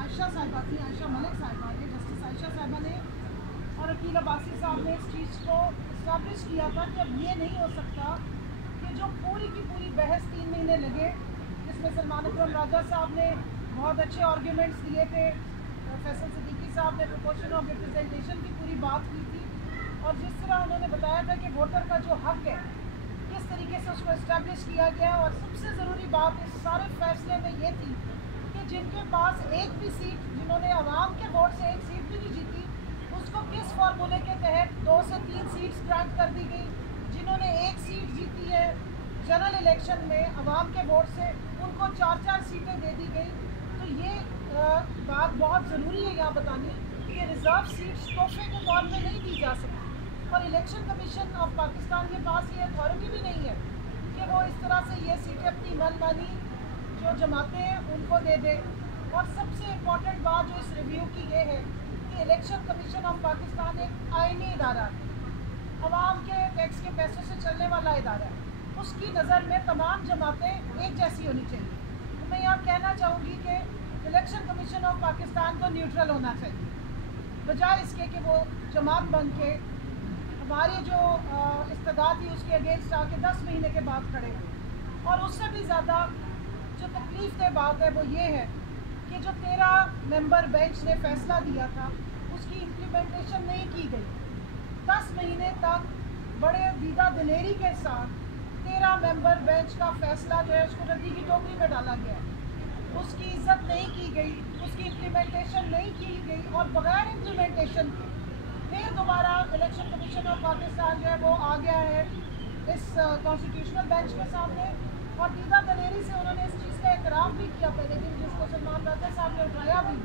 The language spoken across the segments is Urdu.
عائشہ صاحبہ تھی, عائشہ ملک صاحبہ نے, جسٹس عائشہ صاحبہ نے اور عقیل عباسی صاحب نے اس چیز کو اسٹیبلش کیا تھا کہ اب یہ نہیں ہو سکتا کہ جو پوری کی پوری بحث 3 مہینے لگے, جس میں سلمان اکرم راجہ صاحب نے بہت اچھے آرگیومنٹس دیے تھے, فیصل صدیقی صاحب نے پروپورشن آف ریپرزنٹیشن کی پوری بات کی تھی, اور جس طرح انہوں نے بتایا تھا کہ ووٹر کا جو حق ہے کس طریقے سے اس کو اسٹیبلش کیا گیا, اور سب سے ضروری بات اس سارے فیصلے میں یہ تھی کہ جن کے پاس ایک بھی سیٹ, جنہوں نے عوام کے ووٹ سے ایک سیٹ بھی نہیں جیتی, اس کو کس فارمولے کے تحت 2 سے 3 سیٹس گرانٹ کر دی گئی. جنہوں نے ایک سیٹ جیتی ہے جنرل الیکشن میں عوام کے ووٹ سے, ان کو 4 سیٹیں دے دی گئی. تو یہ بات بہت ضروری ہے یہاں بتانی کہ ریزرو سیٹس تحفے کے طور میں نہیں دی جا سکتی, اور الیکشن کمیشن آف پاکستان کے پاس یہ اتھارٹی بھی نہیں ہے کہ وہ اس طرح سے یہ سیٹیں اپنی من مانی جو جماعتیں ہیں ان کو دے دے. اور سب سے امپورٹنٹ بات جو اس ریویو کی یہ ہے کہ الیکشن کمیشن آف پاکستان ایک آئینی ادارہ ہے, عوام کے ٹیکس کے پیسوں سے چلنے والا ادارہ ہے. اس کی نظر میں تمام جماعتیں ایک جیسی ہونی چاہیے. تو میں یہاں کہنا چاہوں گی کہ الیکشن کمیشن آف پاکستان کو نیوٹرل ہونا چاہیے, بجائے اس کے کہ وہ جماعت بن کے ہماری جو استدعا تھی اس کے اگینسٹ آ کے 10 مہینے کے بعد کھڑے ہوئے. اور اس سے بھی زیادہ جو تکلیف دہ بات ہے وہ یہ ہے کہ جو 13 ممبر بینچ نے فیصلہ دیا تھا اس کی امپلیمنٹیشن نہیں کی گئی. 10 مہینے تک بڑے دیدہ دلیری کے ساتھ 13 ممبر بینچ کا فیصلہ جو ہے اس کو ردی کی ٹوکری میں ڈالا گیا, اس کی عزت نہیں کی گئی, اس کی امپلیمنٹیشن نہیں کی گئی, اور بغیر امپلیمنٹیشن کے پھر دوبارہ الیکشن کمیشن آف پاکستان جو ہے وہ آ گیا ہے اس کانسٹیٹیوشنل بینچ کے سامنے, اور دیدہ دلیری سے انہوں نے اس چیز کا اعتراف بھی کیا پہلے دن, جس کو سلمان راجہ صاحب نے اٹھایا بھی,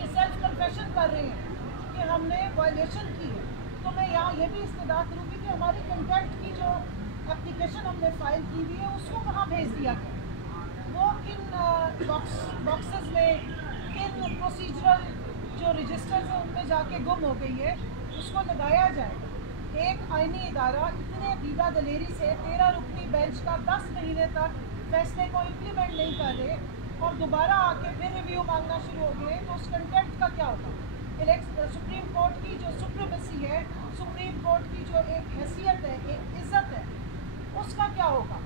یہ سیلف کنفیشن کر رہے ہیں کہ ہم نے وائلیشن کی ہے. تو میں یہاں یہ بھی استدعا کروں گی کہ ہماری کنٹیکٹ کی جو اپلیکیشن ہم نے فائل کی ہوئی ہے اس کو کہاں بھیج دیا گیا, وہ کن باکسز میں, کن پروسیجرل جو رجسٹرز ہیں ان میں جا کے گم ہو گئی ہے, اس کو لگایا جائے. ایک آئینی ادارہ اتنے دیدہ دلیری سے 13 رکنی بینچ کا 10 مہینے تک فیصلے کو امپلیمنٹ نہیں کر رہے اور دوبارہ آ کے پھر ریویو مانگنا شروع ہو گئے, تو اس کنٹیکٹ کا کیا ہوگا. سپریم کورٹ کی جو سپریمیسی ہے, سپریم کورٹ کی جو ایک حیثیت ہے, ایک عزت ہے, اس کا کیا ہوگا.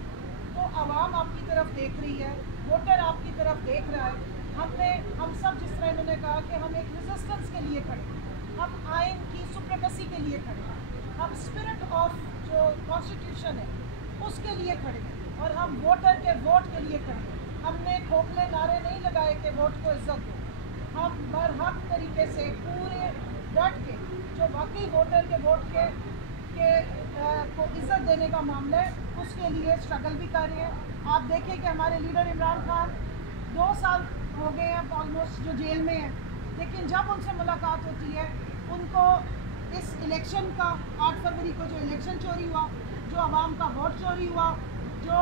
تو عوام آپ کی طرف دیکھ رہی ہے, ووٹر آپ کی طرف دیکھ رہا ہے. ہم سب جس طرح انہوں نے کہا کہ ہم ایک ریزسٹنس کے لیے کھڑے ہیں, ہم آئین کی سپریمیسی کے لیے کھڑے ہیں, ہم اسپرٹ آف جو کانسٹیٹیوشن ہے اس کے لیے کھڑے ہیں, اور ہم ووٹر کے ووٹ کے لیے کھڑے ہیں. ہم نے کھوکھلے نعرے نہیں لگائے کہ ووٹ کو عزت دو. ہم برحق طریقے سے پورے ڈٹ کے جو واقعی ووٹر کے ووٹ کو عزت دینے کا معاملہ ہے اس کے لیے اسٹرگل بھی کر رہے ہیں. آپ دیکھیں کہ ہمارے لیڈر عمران خان 2 سال ہو گئے ہیں آلموسٹ جو جیل میں ہیں, لیکن جب ان سے ملاقات ہوتی ہے ان کو اس الیکشن کا 8 فروری کو جو الیکشن چوری ہوا, جو عوام کا ووٹ چوری ہوا, جو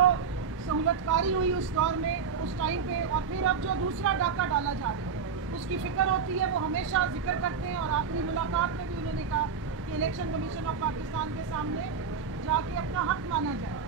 سہولت کاری ہوئی اس دور میں اس ٹائم پہ, اور پھر اب جو دوسرا ڈاکہ ڈالا جا رہا ہے اس کی فکر ہوتی ہے. وہ ہمیشہ ذکر کرتے ہیں, اور آخری ملاقات میں بھی انہوں نے کہا کہ الیکشن کمیشن آف پاکستان کے سامنے جا کے اپنا حق مانا جائے.